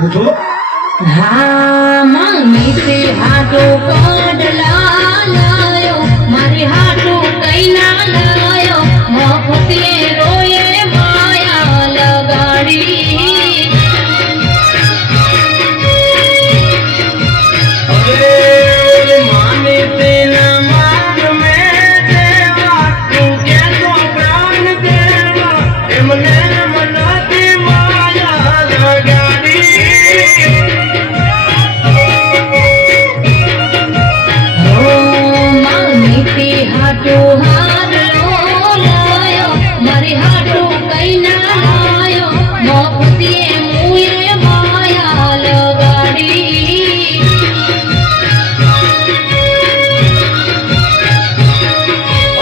પૂછો. હા માંગી તે હાટો કોડલા લાયો મારી હાટો કઈ ના લાયો મફતિએ રોયે માયા લગાડી અરે માને તેના માર્ગ મેં દેવા તું કે તો પ્રાણ દેવા એમને મનાતી માયા લગાડી. હાટો હારલો લાયો મારી હાટો કઈ ના લાયો મફતિએ મુએ માયા લગાડી.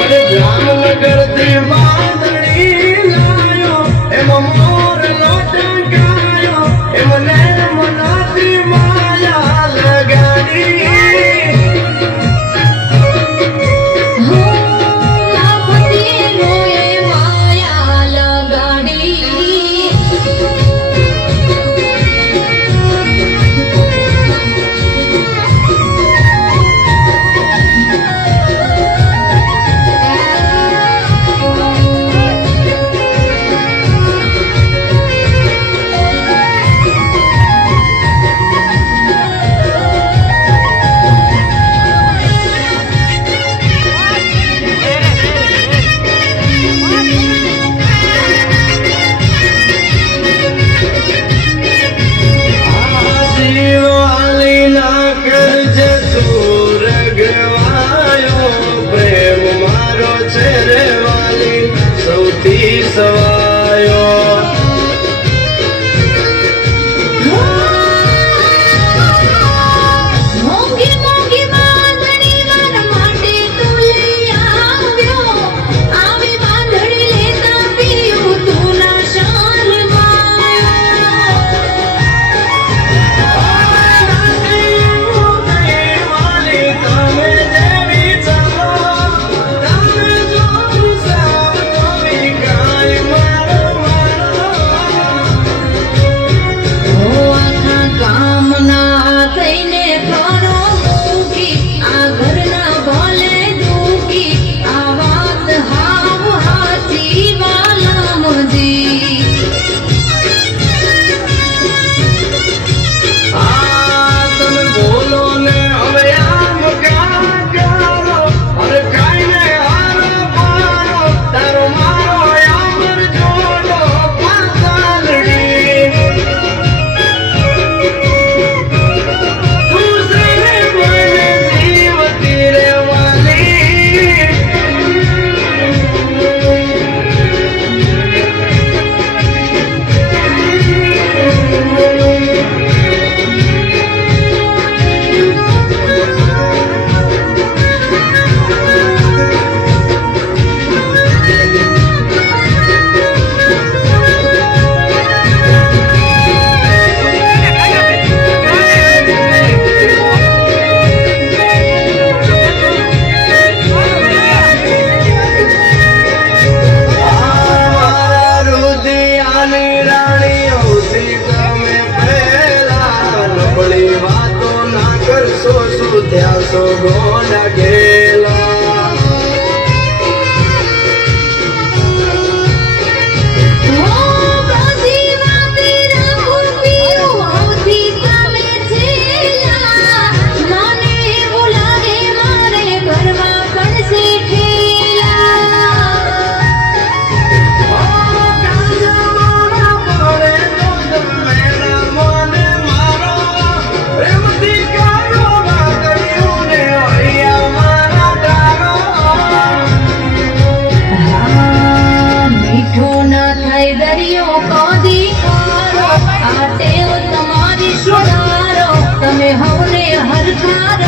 અરે જામનગર થી વાદળી લાયો એમાં મોર લટકાયો એમને મનાતી માયા લગાડી. સવાયો મોંઘી મોંઘી બાંધણી મારા માટે તું લઈ આવ્યો આવી બાંધણી લેતા પીયું તું ના ત્યાં સો ગોડા ગેલા તમે હવને હરખાર